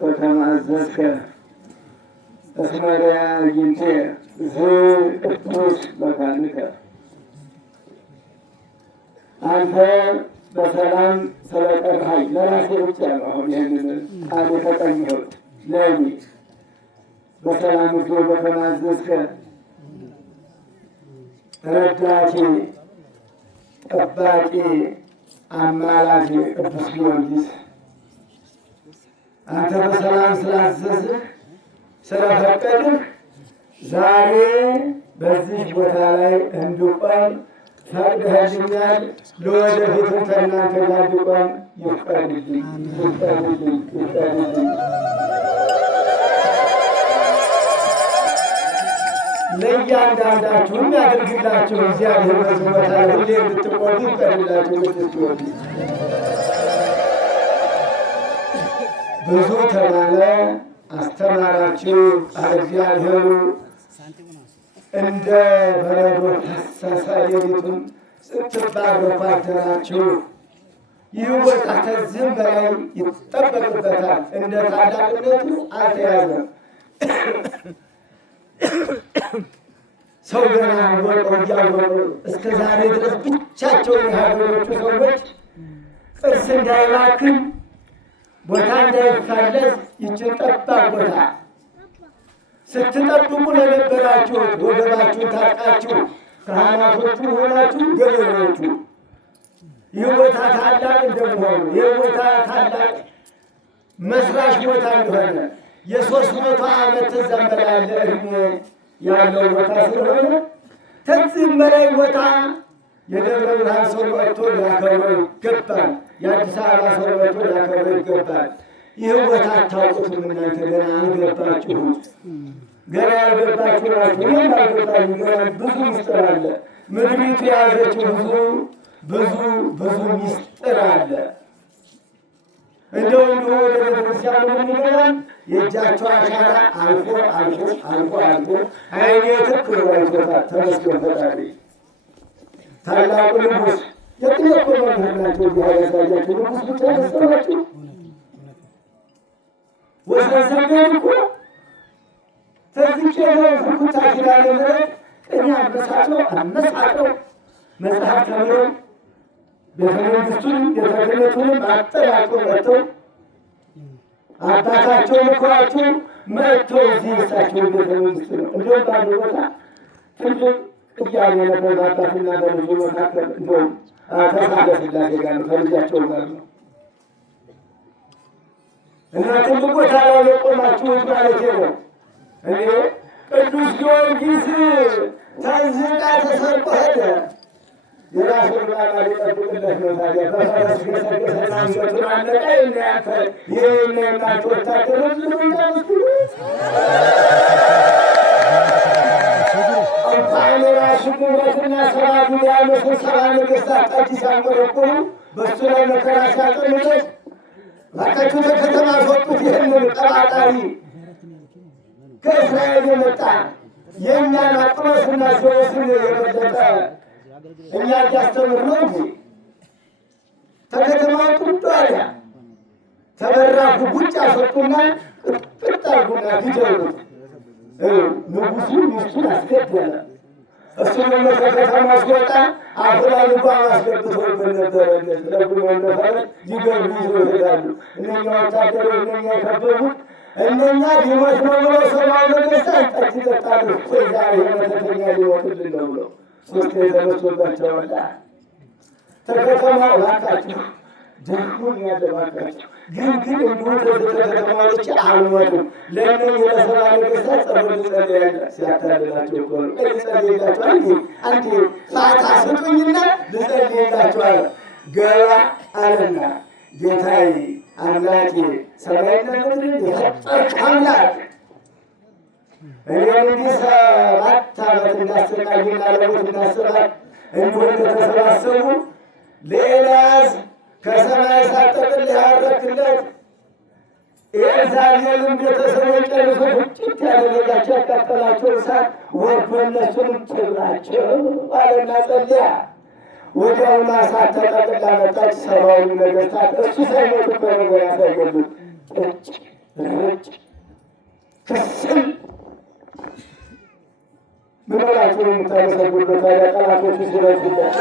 በተማዘዝከ እስመሪያ አግኝቴ ቅዱስ መካንከ አንተ በሰላም ስለጠራኸኝ ለራሴ ብቻ ነው። አሁን ይህንን ቃል የተቀኘሁት ለእኔ በሰላም እኮ በተማዘዝከ ረዳቴ፣ ጠባቂ፣ አማላጅ ቅዱስ ጊዮርጊስ አንተ በሰላም ስላዘዝህ ስለፈቀድህ ዛሬ በዚህ ቦታ ላይ እንድቆም ፈቅደህልኛል። ለወደፊትም ከእናንተ ጋር እንድቆም ይፍቀድልኝ ይፍቀድልኝ ይፍቀድልኝ። ለእያንዳንዳችሁም ያድርግላችሁ። እግዚአብሔር በዚህ ቦታ ላይ ሁሌ እንድትቆሙ ይፍቀድላችሁ። ቅዱስ ጊዮርጊስ ብዙ ተባለ፣ አስተማራችሁ። ቃለ እግዚአብሔሩ እንደ በረዶ ፈሰሰ፣ ሌሊቱን ስትባረኩ አደራችሁ። ይህ ቦታ ከዚህም በላይ ይጠበቅበታል። እንደ ታላቅነቱ አልተያዘም። ሰው ገና ወቀው እያወሩ እስከ ዛሬ ድረስ ብቻቸውን የሀገሮቹ ሰዎች ቅርስ እንዳይባክን ቦታ እንዳይፋለስ ይችን ጠባብ ቦታ ስትጠብቁ ለነበራችሁት ወገባችሁን ታጥቃችሁ ካህናቶቹ ሆናችሁ ገበሬዎቹ ይህ ቦታ ታላቅ እንደመሆኑ ይህ ቦታ ታላቅ መስራች ቦታ እንደሆነ የ300 ዓመት ዘመን ያለ እድሜ ያለው ቦታ ስለሆነ ከዚህም በላይ ቦታ የደብረ ብርሃን ሰው መጥቶ ሊያከብረው ይገባል። የአዲስ አበባ ሰው መጥቶ ሊያከብረው ይገባል። ይህ ቦታ አታውቁትም። እናንተ ገና አልገባችሁም። ገና ያልገባችሁ ናችሁ። ይህም አልገባኝ። ገና ብዙ ምስጢር አለ። ምድሪቱ የያዘችው ብዙ ምስጢር አለ። እንደው ወደ ቤተክርስቲያኑ የሚገባን የእጃቸው አሻራ አልፎ አይኔ ትክክል አይቶታል። ተመስገን ፈጣሪ። ታላቁ ንጉሥ የጥያቄ መምህር ናቸው። ያሳያቸው ንጉሥ ብቻ ያሰባችሁ ወሰንሰገድ እኮ ተዝቼ ፍኩታ ኪዳነ ምሕረት ቅኔ አመሳቅለው መጽሐፍ ተምረው ቤተመንግስቱን ቤተክህነቱንም አጠናቅቀው መጥተው አባታቸው ልኮአቸው መጥተው እዚህ እሳቸው ቤተመንግስት ነው። እንዲሁም በአንድ ቦታ ትልቅ ቅያሜ ነበር በአባትና በልጁ መካከል። እንደውም ከሳለ ስላሴ ጋር ነው ከልጃቸው ጋር ነው። እና ትልቅ ቦታ ላይ የቆማችሁት ማለት ነው። እኔ ቅዱስ ጊዮርጊስ ተዝቃ ተሰርቆ ሄደ። የራሱ ቃል ሊጠብቅለት ነው። ታዲያ በፈረስ ገሰገሰና አንገቱን አለቀ። እናያተ ይህን የናቸው ወታደሮች ልምንዳመስሉ እንኳን ራሱ ጉበትና ሰራቱ ያመሱ ሰራ ነገስታት አዲስ አንቆረቆሩ በሱ ላይ መከራ ሲያጠምለት ላካችሁ ከተማ አስወጡት። ይህንን ቀባጣሪ ከእስራኤል የመጣ የእኛን አቅመስና ሲወስን የበለጠ እኛ እያስተምር ነው እንጂ ተከተማው ቁጣያ ተበራፉ ጉጭ አስወጡና ቅጥቅጥ አርጉና ግደሉት። ንጉሡ ሚስቱን አስገደለ። እሱ ደግሞ ከከተማ ሲወጣ አሁላ ልጓም አስገብቶብን ነበረ። ለጉሎ ነፈረ ሊገሉ ይዘው ይሄዳሉ። እነኛ ወታደሮች እነኛ የከበቡት እነኛ ሊሞት ነው ብለው ሰማይ ነገሥታት ጠጅ ይጠጣሉ። ዛሬ መተተኛ ሊወጡልን ነው ብለው ሶስት የተመቶባቸዋል። ተከተማው እባካችሁ ደሁን ያለባካችሁ ግን እንዲሁ ከተከተማዎች አልሞቱም። ለምን የሰባ ነገሥታት ጸሎት ጸልያለ ሲያታልላቸው እኮ ነው። ጸልይላቸው አንዴ ፋታ ስጡኝና ልጸልይላቸው አለ። ገባ አለና ጌታዬ አምላኬ ሰማይና ምድርን የፈጠርክ አምላክ እኔ እንዲህ 7 ዓመት እንዳሰቃይና ለሞት እንዳሰራት እንዲሁ እንደተሰባሰቡ ለኤልያስ ከሰማይ ሳጠቅል ያረክለት ኤልዛቤልም ቤተሰቦች ጨርሶ ቁጭት ያደረጋቸው ያቃጠላቸው እሳት ወርዶ እነሱንም ትብላቸው አለና ጸልያ ወዲያውኑ እሳት ተጠቅላ መጣች። ሰማያዊ ነገሥታት እሱ ሳይሞቱ በነገር ያሳየሉት ጥጭ ርጭ ክስም ምን ብላችሁ ነው የምታመሰግኑበት? ታዲያ ጠላቶቹ ሲረዱበት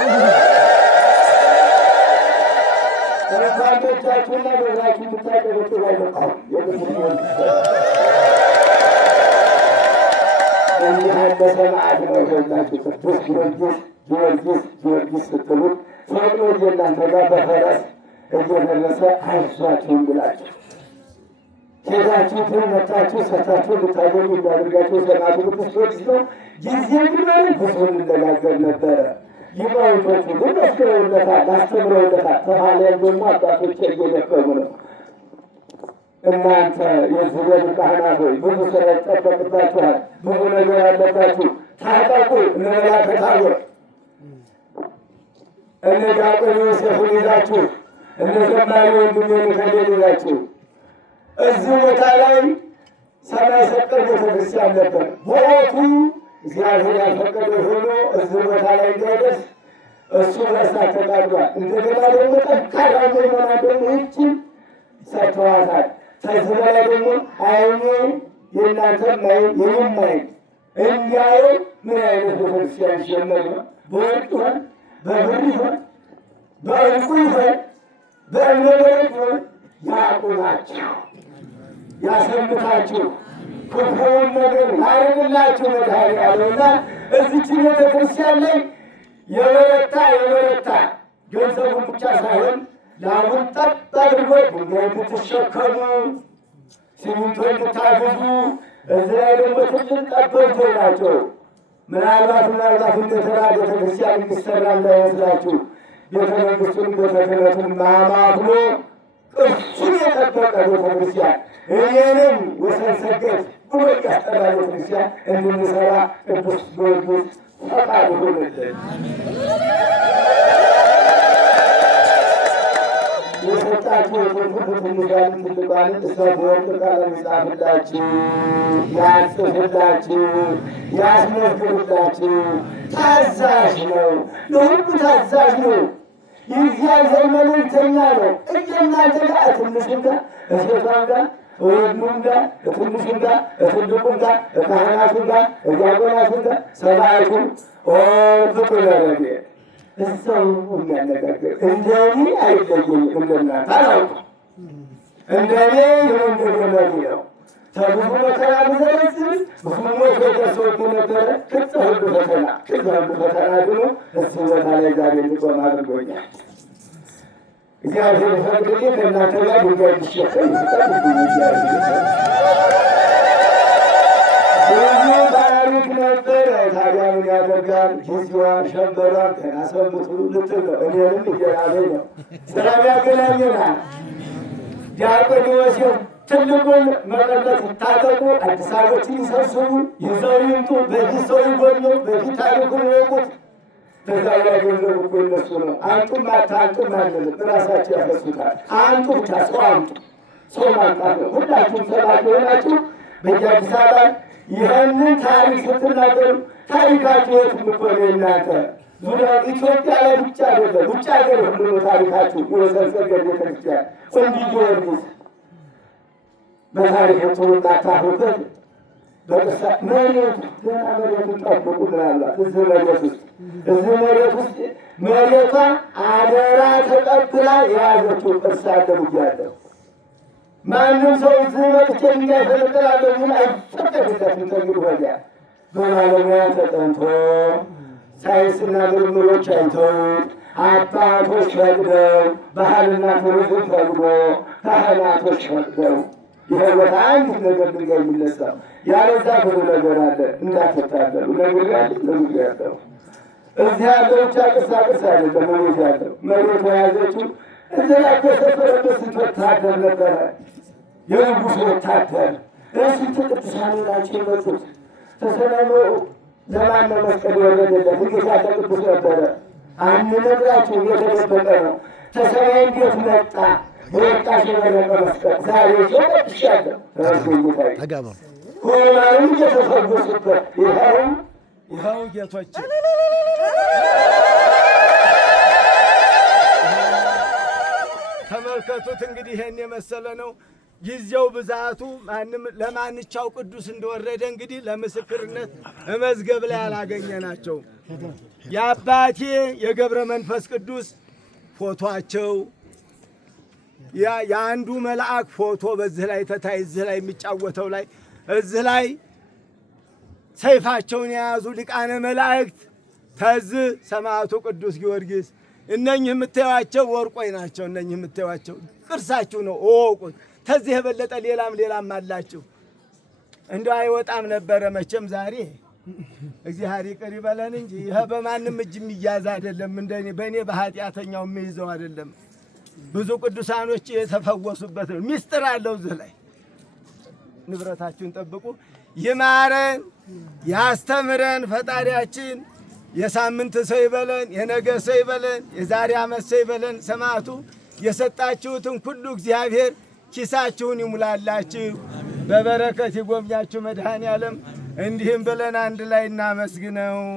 እንኳን በእጃችሁና በእግራችሁ የምታጨበጭቡ አይበቃም። እንዲህ ያለ ሰማዕት ነው ይኸውላችሁ። ቅዱስ ጊዮርጊስ ስትሉ ፈጥኖ እናንተ ጋር በፈረስ እየደረሰ አይዟችሁም ብላችሁ ሄዳችሁ መጣችሁ ሰርታችሁ ልታገኙ እንዳድርጋችሁ ሰማዕቱ ቅዱስ ጊዮርጊስ ነው። ጊዜ ግን ብዙ እንነጋገር ነበረ። ሊቃውንቶቹ ግን መስክረውለታል፣ አስተምረውለታል። ከኋላም ደግሞ አባቶች እየደከሙ ነው። እናንተ የዚህ ቤት ካህናት ሆይ ብዙ ስራ ይጠበቅባችኋል፣ ብዙ ነገር አለባችሁ። ታጠቁ። እነ መላከ ታቦር እነ ዲያቆን ዮሴፍን ይዛችሁ እነ ዘማሪ ወንድሜን ከሌል ይዛችሁ እዚህ ቦታ ላይ ሰማይ ሰቀል ቤተክርስቲያን ነበር። በወቅቱ እግዚአብሔር ያልፈቀደ ሆኖ እዚህ ቦታ ላይ እንዳይደርስ እሱ በእሳት ተቃጥሏል። እንደገና ደግሞ ጠንካራ ምዕመና ደግሞ ይህችን ሰጥተዋታል። ከዚህ በላይ ደግሞ አይኔ የእናንተም ማየት የኔም ማየት እንዲያየው ምን አይነት ቤተክርስቲያን ሲጀመር ነው? በወርቅ ይሆን በብር ይሆን በዕንቁ ይሆን በእምነበረድ ይሆን ያቁናችሁ፣ ያሰምታችሁ፣ ክፉውን ነገር ያርቅላችሁ መድኃኔዓለምና እዚች ቤተክርስቲያን ላይ የበረታ ገንዘቡን ብቻ ሳይሆን ለአሁን ጠጥ አድርጎ ድንጋይ እንድትሸከሙ ሲሚንቶ እንድታገዙ እዚህ ላይ ደግሞ ትልቅ ጠበብቶች ናቸው። ምናልባት እንደተራ ቤተክርስቲያን የሚሰራ እንዳይመስላችሁ ቤተ መንግስቱን ቤተ ክህነቱን ማማክሎ ቅርሱን የጠበቀ ቤተክርስቲያን እኔንም ወሰን ሰገድ ብሎ ያስጠራ ቤተክርስቲያን እንድንሰራ ቅዱስ ጊዮርጊስ ፈቃድ ይሁንልን። የሰጣችሁ የትንኩት ትንጋን ትልቋንን እሷ በወርቅ ቀለም ይጻፍላችሁ፣ ያጽፍላችሁ፣ ያስመዝግብላችሁ። ታዛዥ ነው፣ ለሁሉ ታዛዥ ነው። የእግዚአብሔር መልእክተኛ ነው። እናንተ ጋር ትንሹም ጋር እሴቷም ጋር ወንዱም ጋር ትንሹም ጋር ትልቁም ጋር ካህናቱም ጋር ዲያቆናቱም ጋር ሰማዕቱም ፍቅር ያደረገ እዛው የሚያነጋግር እንደኔ አይለየኝም። እንደናንተ አላውቅም። እንደኔ የወንድገመድ ነው። ከብዙ መከራ ብዘረዝር ብዙ ሞት የደረሰብኝ ነበረ። ከዛ ሁሉ ፈተና ድኖ እዚህ ቦታ ላይ ዛሬ እንድቆም አድርጎኛል። እግዚአብሔር ፈቅድልኝ ከእናንተ ጋር ድንጋይ እንዲሸከም ይስጠን። ብዙ ታሪክ ነበረ። ታዲያ ምን ያደርጋል? ጊዜዋ ሸንበሯን ገና ሰንብቱ ልትል ነው። እኔንም እየራበኝ ነው። ሰላም ያገናኘናል። ዲያቆን ዮሴፍ ትልቁን መቀነት ይታጠቁ፣ አዲስ አበቦችን ይሰብስቡ፣ ይዘው ይምጡ፣ በፊት ሰው ይጎብኙ፣ በፊት ታሪኩን ይወቁት። ከዛ ላይ ገንዘብ እኮ እነሱ ነው። አንጡም አታንጡም አንልም፣ እራሳቸው ያፈሱታል። አንጡ ብቻ ሰው አንጡ። ሰው ማምጣት ነው። ሁላችሁም ሰባኪ ሆናችሁ በየአዲስ አበባ ይህንን ታሪክ ስትናገሩ ታሪካችሁ የት ምኮነ እናንተ ዙሪያ ኢትዮጵያ ላይ ብቻ አይደለም፣ ውጭ ሀገር ሁሉ ታሪካችሁ የወሰን ሰገድ ቤተክርስቲያን እንዲህ ጊዮርጊስ በታሪክ ታታሁበት በቅሳ መሬቱ ገና መሬቱን ጠብቁ ምናልባት እዚህ መሬት ውስጥ መሬቷ አደራ ተቀብላ የያዘችው ቅርስ አለ ብያለሁ። ማንም ሰው እዚህ መጥቼ እንዳይፈለቀላለሁ ግን አይፈቀድለትም። ከእንግዲህ ወዲያ በባለሙያ ተጠንቶ ሳይንስና ምርምሮች አይተውት አባቶች ፈቅደው ባህልና ቱሪዝም ፈቅዶ ካህናቶች ፈቅደው ይሄ ቦታ አንድ ነገር ድንጋይ የሚነሳው ያለዛ ብዙ ነገር አለ። እንዳትታለሉ ነግሬያለሁ። እዚህ ያለው ብቻ ቅርሳቅርስ አይደለም። መሬት ያለው መሬቱ የያዘችው እዚህ ላይ ከሰፈረበት ስንት ወታደር ነበረ? የንጉሥ ወታደር ስንት ቅዱሳን ናቸው የመጡት። ተሰለመው ለማነው መስቀል የወረደለት? እንዴት ያለ ቅዱስ ነበረ! አንነግራችሁ እየተደበቀ ነው። ተሰማይ እንዴት መጣ? በወጣሽ የበረቀ መስቀል ዛሬ ሸሻለሁ ሁማንም እየተፈጉሱበት ይኸው ጌቶች ተመልከቱት። እንግዲህ ይሄን የመሰለ ነው። ጊዜው ብዛቱ ማንም ለማንቻው ቅዱስ እንደወረደ እንግዲህ ለምስክርነት መዝገብ ላይ አላገኘናቸው። የአባቴ የገብረ መንፈስ ቅዱስ ፎቶአቸው የአንዱ መልአክ ፎቶ በዚህ ላይ ተታይ፣ እዚህ ላይ የሚጫወተው ላይ እዚህ ላይ ሰይፋቸውን የያዙ ሊቃነ መላእክት ተዝ ሰማዕቱ ቅዱስ ጊዮርጊስ እነኚህ የምታዩዋቸው ወርቆይ ናቸው። እነኚህ የምታዩዋቸው ቅርሳችሁ ነው፣ እወቁት። ተዚህ የበለጠ ሌላም አላችሁ። እንደው አይወጣም ነበረ መቼም ዛሬ እግዚአብሔር ይቅር ይበለን እንጂ ይሄ በማንም እጅ የሚያዝ አይደለም። እንደኔ በእኔ በኃጢአተኛው የሚይዘው አይደለም። ብዙ ቅዱሳኖች የተፈወሱበት ነው። ሚስጥር አለው እዚህ ላይ። ንብረታችሁን ጠብቁ። ይማረን ያስተምረን ፈጣሪያችን። የሳምንት ሰው ይበለን፣ የነገ ሰው ይበለን፣ የዛሬ ዓመት ሰው ይበለን። ሰማዕቱ የሰጣችሁትን ሁሉ እግዚአብሔር ኪሳችሁን ይሙላላችሁ፣ በበረከት ይጎብኛችሁ መድኃኔዓለም። እንዲህም ብለን አንድ ላይ እናመስግነው።